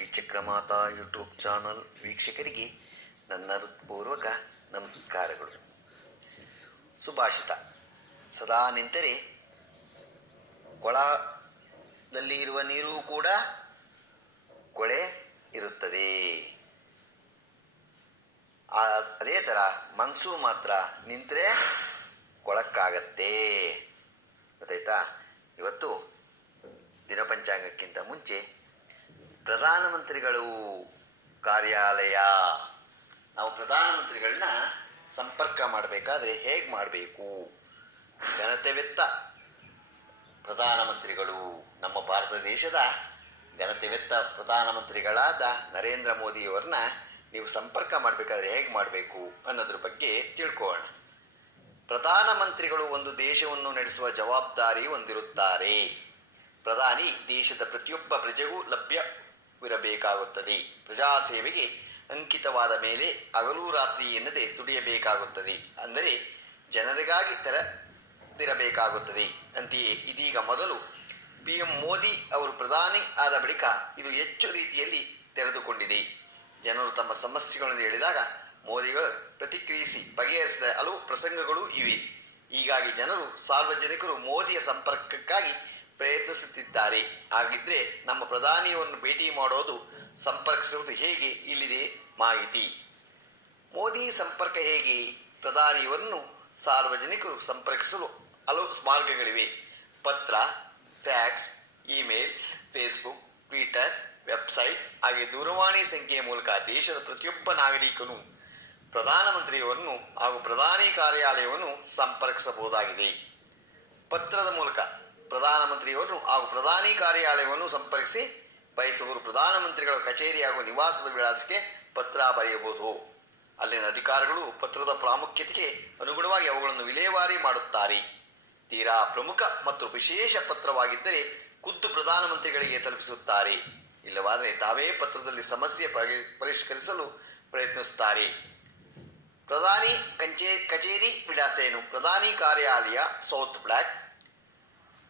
Shri Chakramata YouTube channel ವೀಕ್ಷಕರಿಗೆ ನನ್ನ ಹೃತ್ಪೂರ್ವಕ ನಮಸ್ಕಾರಗಳು. ಸುಭಾಷಿತ ಸದಾ ನಿಂತರೆ ಕೊಳದಲ್ಲಿ ಇರುವ ನೀರು ಕೂಡ ಕೊಳೆ ಇರುತ್ತದೆ. ಅದೇ ಥರ ಮನಸ್ಸು ಮಾತ್ರ ನಿಂತರೆ ಕೊಳಕ್ಕಾಗತ್ತೆ. ಗೊತ್ತಾಯ್ತಾ? ಇವತ್ತು ದಿನಪಂಚಾಂಗಕ್ಕಿಂತ ಮುಂಚೆ ಪ್ರಧಾನಮಂತ್ರಿಗಳು ಕಾರ್ಯಾಲಯ. ನಾವು ಪ್ರಧಾನಮಂತ್ರಿಗಳನ್ನ ಸಂಪರ್ಕ ಮಾಡಬೇಕಾದ್ರೆ ಹೇಗೆ ಮಾಡಬೇಕು? ಘನತೆವೆತ್ತ ಪ್ರಧಾನಮಂತ್ರಿಗಳು ನಮ್ಮ ಭಾರತ ದೇಶದ ಘನತೆವೆತ್ತ ಪ್ರಧಾನಮಂತ್ರಿಗಳಾದ ನರೇಂದ್ರ ಮೋದಿಯವರನ್ನ ನೀವು ಸಂಪರ್ಕ ಮಾಡಬೇಕಾದ್ರೆ ಹೇಗೆ ಮಾಡಬೇಕು ಅನ್ನೋದ್ರ ಬಗ್ಗೆ ತಿಳ್ಕೊಳ್ಳೋಣ. ಪ್ರಧಾನಮಂತ್ರಿಗಳು ಒಂದು ದೇಶವನ್ನು ನಡೆಸುವ ಜವಾಬ್ದಾರಿ ಹೊಂದಿರುತ್ತಾರೆ. ಪ್ರಧಾನಿ ದೇಶದ ಪ್ರತಿಯೊಬ್ಬ ಪ್ರಜೆಗೂ ಲಭ್ಯವಿರಬೇಕಾಗುತ್ತದೆ ಪ್ರಜಾಸೇವೆಗೆ ಅಂಕಿತವಾದ ಮೇಲೆ ಹಗಲು ರಾತ್ರಿ ಎನ್ನದೆ ದುಡಿಯಬೇಕಾಗುತ್ತದೆ. ಅಂದರೆ ಜನರಿಗಾಗಿ ತೆರದಿರಬೇಕಾಗುತ್ತದೆ. ಅಂತೆಯೇ ಇದೀಗ ಮೊದಲು ಪಿ ಎಂ ಮೋದಿ ಅವರು ಪ್ರಧಾನಿ ಆದ ಬಳಿಕ ಇದು ಹೆಚ್ಚು ರೀತಿಯಲ್ಲಿ ತೆರೆದುಕೊಂಡಿದೆ. ಜನರು ತಮ್ಮ ಸಮಸ್ಯೆಗಳನ್ನು ಹೇಳಿದಾಗ ಮೋದಿಗಳು ಪ್ರತಿಕ್ರಿಯಿಸಿ ಬಗೆಹರಿಸಿದ ಹಲವು ಪ್ರಸಂಗಗಳು ಇವೆ. ಹೀಗಾಗಿ ಜನರು ಸಾರ್ವಜನಿಕರು ಮೋದಿಯ ಸಂಪರ್ಕಕ್ಕಾಗಿ ಪ್ರಯತ್ನಿಸುತ್ತಿದ್ದಾರೆ. ಹಾಗಿದ್ರೆ ನಮ್ಮ ಪ್ರಧಾನಿಯನ್ನು ಭೇಟಿ ಮಾಡೋದು ಸಂಪರ್ಕಿಸುವುದು ಹೇಗೆ ಇಲ್ಲಿದೆ ಮಾಹಿತಿ. ಮೋದಿ ಸಂಪರ್ಕ ಹೇಗೆ? ಪ್ರಧಾನಿಯವರನ್ನು ಸಾರ್ವಜನಿಕರು ಸಂಪರ್ಕಿಸಲು ಹಲವು ಮಾರ್ಗಗಳಿವೆ. ಪತ್ರ, fax, email, Facebook, Twitter, website ಹಾಗೆ ದೂರವಾಣಿ ಸಂಖ್ಯೆಯ ಮೂಲಕ ದೇಶದ ಪ್ರತಿಯೊಬ್ಬ ನಾಗರಿಕನು ಪ್ರಧಾನಮಂತ್ರಿಯವರನ್ನು ಹಾಗೂ ಪ್ರಧಾನಿ ಕಾರ್ಯಾಲಯವನ್ನು ಸಂಪರ್ಕಿಸಬಹುದಾಗಿದೆ. ಪತ್ರದ ಮೂಲಕ ಪ್ರಧಾನಮಂತ್ರಿಯವರನ್ನು ಹಾಗೂ ಪ್ರಧಾನಿ ಕಾರ್ಯಾಲಯವನ್ನು ಸಂಪರ್ಕಿಸಿ ಬಯಸುವರು ಪ್ರಧಾನಮಂತ್ರಿಗಳ ಕಚೇರಿ ಹಾಗೂ ನಿವಾಸದ ವಿಳಾಸಕ್ಕೆ ಪತ್ರ ಬರೆಯಬಹುದು. ಅಲ್ಲಿನ ಅಧಿಕಾರಿಗಳು ಪತ್ರದ ಪ್ರಾಮುಖ್ಯತೆಗೆ ಅನುಗುಣವಾಗಿ ಅವುಗಳನ್ನು ವಿಲೇವಾರಿ ಮಾಡುತ್ತಾರೆ. ತೀರಾ ಪ್ರಮುಖ ಮತ್ತು ವಿಶೇಷ ಪತ್ರವಾಗಿದ್ದರೆ ಖುದ್ದು ಪ್ರಧಾನಮಂತ್ರಿಗಳಿಗೆ ತಲುಪಿಸುತ್ತಾರೆ. ಇಲ್ಲವಾದರೆ ತಾವೇ ಪತ್ರದಲ್ಲಿ ಸಮಸ್ಯೆ ಪರಿ- ಪರಿಷ್ಕರಿಸಲು ಪ್ರಯತ್ನಿಸುತ್ತಾರೆ. ಪ್ರಧಾನಿ ಕಂಚೇ, ಕಚೇರಿ ವಿಳಾಸ ಏನು? ಪ್ರಧಾನಿ ಕಾರ್ಯಾಲಯ, South Block.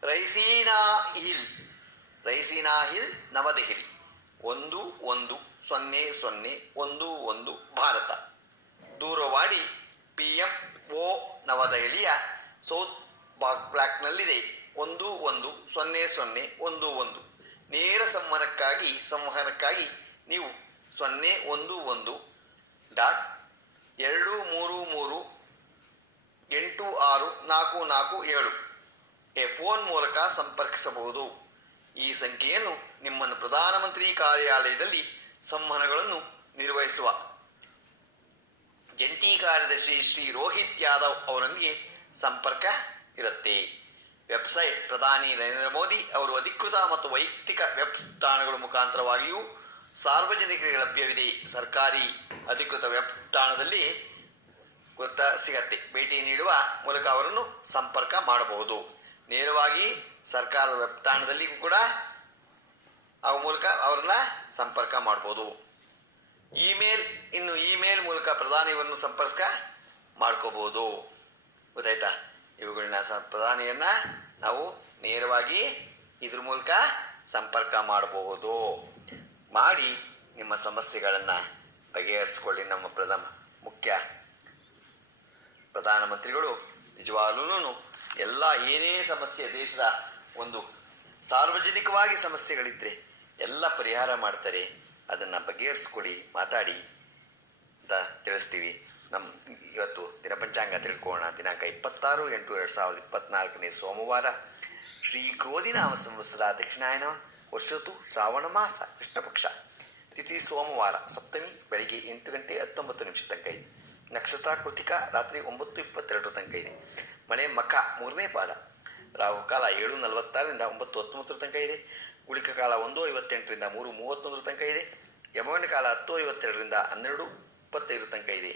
Raisina Hill. Raisina Hill Navadehali. ಒಂದು ಒಂದು, ಸೊನ್ನೆ ಸೊನ್ನೆ, ಒಂದು ಒಂದು ಭಾರತ. ದೂರವಾಣಿ ಪಿ ಎಂ ಒ ನವದೆಹಲಿಯ ಸೌತ್ ಬಾಕ್ ಬ್ಲಾಕ್ನಲ್ಲಿದೆ. ಒಂದು ಒಂದು, ಸೊನ್ನೆ ಸೊನ್ನೆ, ಒಂದು ಒಂದು. ನೇರ ಸಂವಹನಕ್ಕಾಗಿ ಸಂವಹನಕ್ಕಾಗಿ ನೀವು ಸೊನ್ನೆ, ಒಂದು ಒಂದು ಡಾಟ್ ಎರಡು, ಮೂರು ಮೂರು, ಎಂಟು, ಆರು, ನಾಲ್ಕು ನಾಲ್ಕು, ಏಳು. ಫೋನ್ ಮೂಲಕ ಸಂಪರ್ಕಿಸಬಹುದು. ಈ ಸಂಖ್ಯೆಯನ್ನು ನಿಮ್ಮನ್ನು ಪ್ರಧಾನಮಂತ್ರಿ ಕಾರ್ಯಾಲಯದಲ್ಲಿ ಸಂವಹನಗಳನ್ನು ನಿರ್ವಹಿಸುವ. ಜಂಟಿ ಕಾರ್ಯದರ್ಶಿ ಶ್ರೀ ರೋಹಿತ್ ಯಾದವ್ ಅವರೊಂದಿಗೆ ಸಂಪರ್ಕ ಇರುತ್ತೆ. ವೆಬ್ಸೈಟ್ ಪ್ರಧಾನಿ ನರೇಂದ್ರ ಮೋದಿ ಅವರು ಅಧಿಕೃತ ಮತ್ತು ವೈಯಕ್ತಿಕ ವೆಬ್ ತಾಣಗಳ ಮುಖಾಂತರವಾಗಿಯೂ ಸಾರ್ವಜನಿಕರಿಗೆ ಲಭ್ಯವಿದೆ. ಸರ್ಕಾರಿ ಅಧಿಕೃತ ವೆಬ್ ತಾಣದಲ್ಲಿ ಗೊತ್ತ ಸಿಗತ್ತೆ. ಭೇಟಿ ನೀಡುವ ಮೂಲಕ ಅವರನ್ನು ಸಂಪರ್ಕ ಮಾಡಬಹುದು. ನೇರವಾಗಿ ಸರ್ಕಾರದ ವೆಬ್ ತಾಣದಲ್ಲಿ ಕೂಡ ಆ ಮೂಲಕ ಅವ್ರನ್ನ ಸಂಪರ್ಕ ಮಾಡ್ಬೋದು. ಇಮೇಲ್, ಇನ್ನು ಇಮೇಲ್ ಮೂಲಕ ಪ್ರಧಾನಿಯನ್ನು ಸಂಪರ್ಕ ಮಾಡ್ಕೋಬಹುದು ಗೊತ್ತಾಯ್ತಾ? ಇವುಗಳನ್ನ ಸ ಪ್ರಧಾನಿಯನ್ನ ನಾವು ನೇರವಾಗಿ ಇದ್ರ ಮೂಲಕ ಸಂಪರ್ಕ ಮಾಡಬಹುದು ಮಾಡಿ ನಿಮ್ಮ ಸಮಸ್ಯೆಗಳನ್ನು ಬಗೆಹರಿಸ್ಕೊಳ್ಳಿ ನಮ್ಮ ಪ್ರಧಾನ ಮುಖ್ಯ ಪ್ರಧಾನಮಂತ್ರಿಗಳು. ನಿಜವಾಗ್ಲೂ ಎಲ್ಲ ಏನೇ ಸಮಸ್ಯೆ ದೇಶದ ಒಂದು ಸಾರ್ವಜನಿಕವಾಗಿ ಸಮಸ್ಯೆಗಳಿದ್ದರೆ ಎಲ್ಲ ಪರಿಹಾರ ಮಾಡ್ತಾರೆ. ಅದನ್ನು ಬಗೆಹರಿಸ್ಕೊಡಿ ಮಾತಾಡಿ ಅಂತ ತಿಳಿಸ್ತೀವಿ. ನಮ್ಮ ಇವತ್ತು ದಿನಪಂಚಾಂಗ ತಿಳ್ಕೊಳ್ಳೋಣ. ದಿನಾಂಕ ಇಪ್ಪತ್ತಾರು ಎಂಟು ಎರಡು ಸಾವಿರದ ಇಪ್ಪತ್ನಾಲ್ಕನೇ ಸೋಮವಾರ. ಶ್ರೀ ಕ್ರೋಧಿನಾಮ ಸಂವತ್ಸರ ದಕ್ಷಿಣಾಯನ ವರ್ಷತು ಶ್ರಾವಣ ಮಾಸ ಕೃಷ್ಣ ಪಕ್ಷ ತಿಥಿ ಸೋಮವಾರ, ಸಪ್ತಮಿ, ಬೆಳಿಗ್ಗೆ ಎಂಟು ಗಂಟೆ ಹತ್ತೊಂಬತ್ತು ನಿಮಿಷ ತನಕ ಇದೆ. ನಕ್ಷತ್ರ ಕೃತಿಕ ರಾತ್ರಿ ಒಂಬತ್ತು ಇಪ್ಪತ್ತೆರಡು ತನಕ ಇದೆ. ಮಳೆ ಮಖ ಮೂರನೇ ಪಾದ. ರಾಹುಕಾಲ ಏಳು ನಲವತ್ತಾರರಿಂದ ಒಂಬತ್ತು ಹತ್ತೊಂಬತ್ತರ ತನಕ ಇದೆ. ಗುಳಿಕ ಕಾಲ ಒಂದು ಐವತ್ತೆಂಟರಿಂದ ಮೂರು ಮೂವತ್ತೊಂದರ ತನಕ ಇದೆ. ಯಮಗಂಡ ಕಾಲ ಹತ್ತು ಐವತ್ತೆರಡರಿಂದ ಹನ್ನೆರಡು ಇಪ್ಪತ್ತೈದರ ತನಕ ಇದೆ.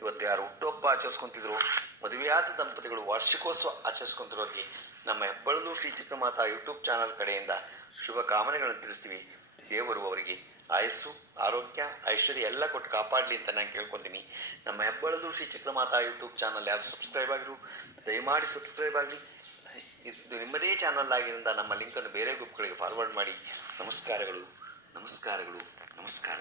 ಇವತ್ತು ಯಾರು ಹುಟ್ಟುಹಬ್ಬ ಆಚರಿಸ್ಕೊತಿದ್ರು, ಮದುವೆಯಾದ ದಂಪತಿಗಳು ವಾರ್ಷಿಕೋತ್ಸವ ಆಚರಿಸ್ಕೊಂತಿರೋರಿಗೆ ನಮ್ಮ ಹೆಬ್ಬಳದು ಶ್ರೀ ಚಿಕ್ಕಮಾತಾ ಯೂಟ್ಯೂಬ್ ಚಾನಲ್ ಕಡೆಯಿಂದ ಶುಭ ಕಾಮನೆಗಳನ್ನು ತಿಳಿಸ್ತೀವಿ. ದೇವರು ಅವರಿಗೆ ಆಯಸ್ಸು, ಆರೋಗ್ಯ, ಐಶ್ವರ್ಯ ಎಲ್ಲ ಕೊಟ್ಟು ಕಾಪಾಡಲಿ ಅಂತ ನಾನು ಕೇಳ್ಕೊತೀನಿ. ನಮ್ಮ ಹೆಬ್ಬಳದು ಶ್ರೀ ಚಕ್ರಮಾತಾ ಯೂಟ್ಯೂಬ್ ಚಾನಲ್ ಯಾರು ಸಬ್ಸ್ಕ್ರೈಬ್ ಆಗಿರು ದಯಮಾಡಿ ಸಬ್ಸ್ಕ್ರೈಬ್ ಆಗಲಿ. ಇದು ನಿಮ್ಮದೇ ಚಾನಲ್ ಆಗಿರೋದ್ರಿಂದ ನಮ್ಮ ಲಿಂಕನ್ನು ಬೇರೆ ಗ್ರೂಪ್ಗಳಿಗೆ ಫಾರ್ವರ್ಡ್ ಮಾಡಿ. ನಮಸ್ಕಾರಗಳು ನಮಸ್ಕಾರಗಳು, ನಮಸ್ಕಾರ.